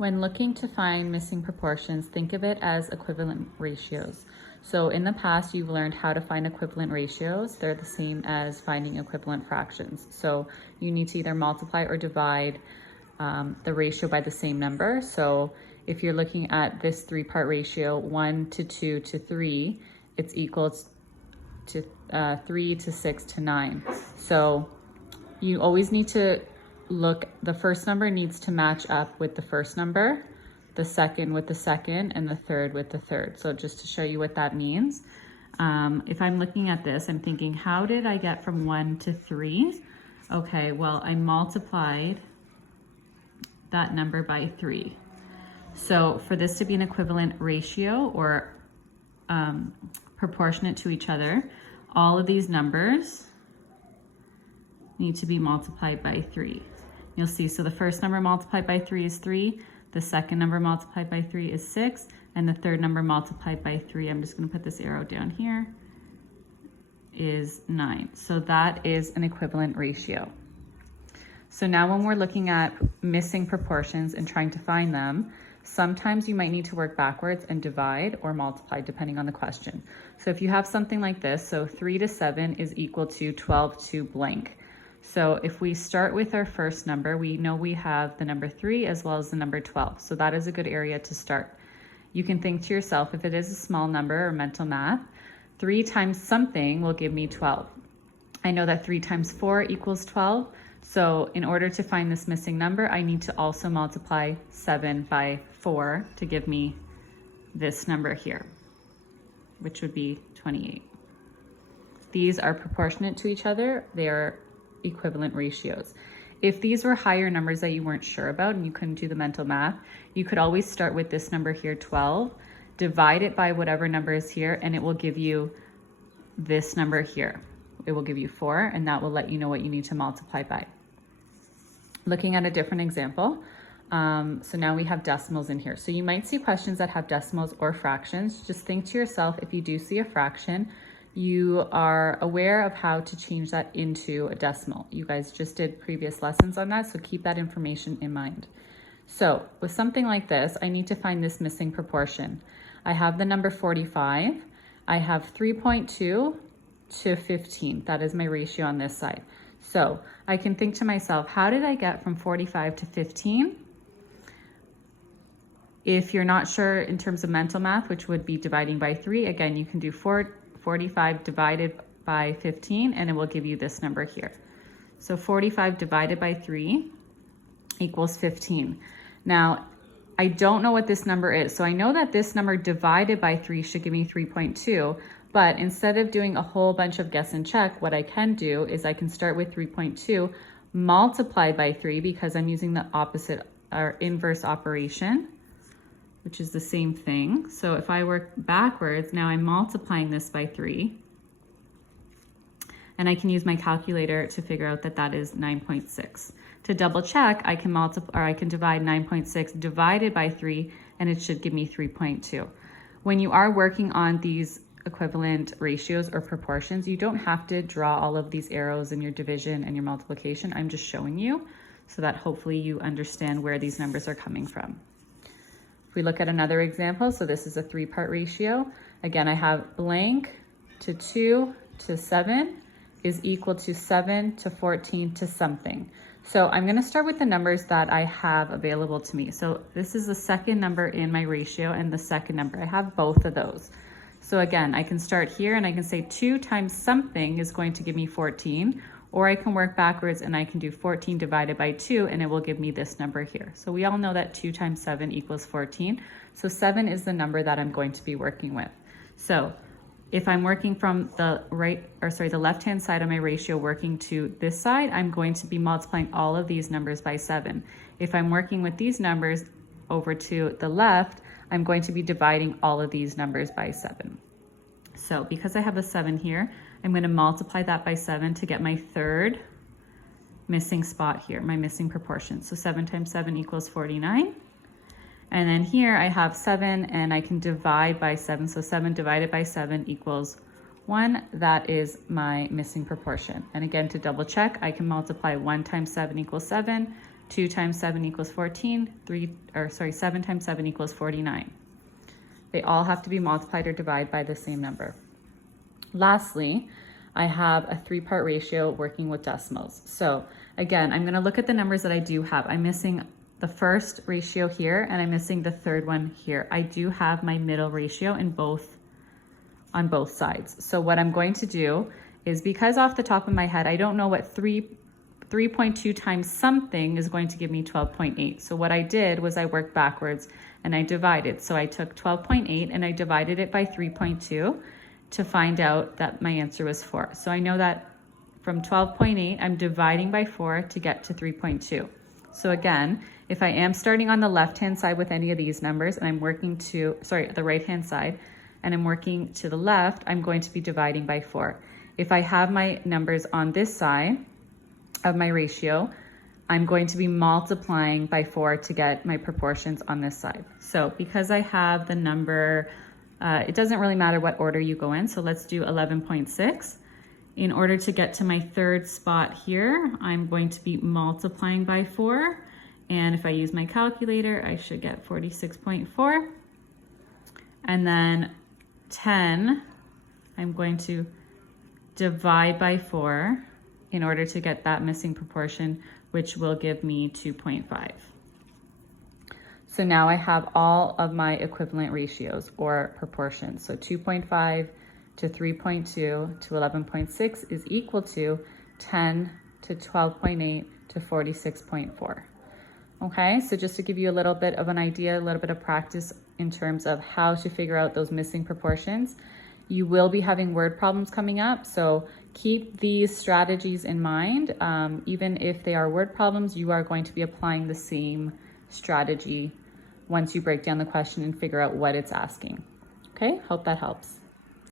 When looking to find missing proportions, think of it as equivalent ratios. So in the past, you've learned how to find equivalent ratios. They're the same as finding equivalent fractions. So you need to either multiply or divide the ratio by the same number. So if you're looking at this 3-part ratio, 1 to 2 to 3, it's equal to 3 to 6 to 9. So you always need to look, the first number needs to match up with the first number, the second with the second, and the third with the third. So just to show you what that means, if I'm looking at this, I'm thinking, how did I get from 1 to 3? Okay, well, I multiplied that number by 3. So for this to be an equivalent ratio or proportionate to each other, all of these numbers need to be multiplied by 3. You'll see, so the first number multiplied by 3 is 3, the second number multiplied by 3 is 6, and the third number multiplied by 3, I'm just going to put this arrow down here, is 9. So that is an equivalent ratio. So now when we're looking at missing proportions and trying to find them, sometimes you might need to work backwards and divide or multiply depending on the question. So if you have something like this, so 3 to 7 is equal to 12 to blank. So if we start with our first number, we know we have the number 3 as well as the number 12. So that is a good area to start. You can think to yourself, if it is a small number or mental math, 3 times something will give me 12. I know that 3 times 4 equals 12. So in order to find this missing number, I need to also multiply 7 by 4 to give me this number here, which would be 28. These are proportionate to each other. They are equivalent ratios. If these were higher numbers that you weren't sure about and you couldn't do the mental math, you could always start with this number here, 12, divide it by whatever number is here, and it will give you this number here. It will give you 4, and that will let you know what you need to multiply by. Looking at a different example, so now we have decimals in here. So you might see questions that have decimals or fractions. Just think to yourself, if you do see a fraction, you are aware of how to change that into a decimal. You guys just did previous lessons on that, so keep that information in mind. So with something like this, I need to find this missing proportion. I have the number 45. I have 3.2 to 15. That is my ratio on this side. So I can think to myself, how did I get from 45 to 15? If you're not sure in terms of mental math, which would be dividing by 3, again, you can do 45 divided by 15, and it will give you this number here. So 45 divided by 3 equals 15. Now, I don't know what this number is. So I know that this number divided by 3 should give me 3.2, but instead of doing a whole bunch of guess and check, what I can do is I can start with 3.2, multiply by 3 because I'm using the opposite or inverse operation, which is the same thing. So if I work backwards, now I'm multiplying this by 3. And I can use my calculator to figure out that that is 9.6. To double check, I can multiply, or I can divide 9.6 divided by 3, and it should give me 3.2. When you are working on these equivalent ratios or proportions, you don't have to draw all of these arrows in your division and your multiplication. I'm just showing you so that hopefully you understand where these numbers are coming from. If we look at another example, so this is a 3-part ratio. Again, I have blank to 2 to 7 is equal to 7 to 14 to something. So I'm going to start with the numbers that I have available to me. So this is the second number in my ratio and the second number. I have both of those. So again, I can start here and I can say 2 times something is going to give me 14, or I can work backwards and I can do 14 divided by 2 and it will give me this number here. So we all know that 2 times 7 equals 14. So 7 is the number that I'm going to be working with. So if I'm working from the the left-hand side of my ratio working to this side, I'm going to be multiplying all of these numbers by 7. If I'm working with these numbers over to the left, I'm going to be dividing all of these numbers by 7. So because I have a 7 here, I'm going to multiply that by 7 to get my third missing spot here, my missing proportion. So 7 times 7 equals 49. And then here I have 7 and I can divide by 7. So 7 divided by 7 equals 1. That is my missing proportion. And again, to double check, I can multiply 1 times 7 equals 7, 2 times 7 equals 14, 7 times 7 equals 49. They all have to be multiplied or divided by the same number. Lastly, I have a 3-part ratio working with decimals. So again, I'm gonna look at the numbers that I do have. I'm missing the first ratio here and I'm missing the third one here. I do have my middle ratio on both sides. So what I'm going to do is, because off the top of my head, I don't know what 3.2 times something is going to give me 12.8. So what I did was I worked backwards and I divided. So I took 12.8 and I divided it by 3.2 to find out that my answer was 4. So I know that from 12.8, I'm dividing by 4 to get to 3.2. So again, if I am starting on the left-hand side with any of these numbers and I'm working to, the right-hand side, and I'm working to the left, I'm going to be dividing by 4. If I have my numbers on this side of my ratio, I'm going to be multiplying by 4 to get my proportions on this side. So because I have the number, it doesn't really matter what order you go in, so let's do 11.6. In order to get to my third spot here, I'm going to be multiplying by 4. And if I use my calculator, I should get 46.4. And then 10, I'm going to divide by 4 in order to get that missing proportion, which will give me 2.5. So now I have all of my equivalent ratios or proportions. So 2.5 to 3.2 to 11.6 is equal to 10 to 12.8 to 46.4. Okay, so just to give you a little bit of an idea, a little bit of practice in terms of how to figure out those missing proportions. You will be having word problems coming up, so keep these strategies in mind. Even if they are word problems, you are going to be applying the same strategy once you break down the question and figure out what it's asking. Okay, hope that helps.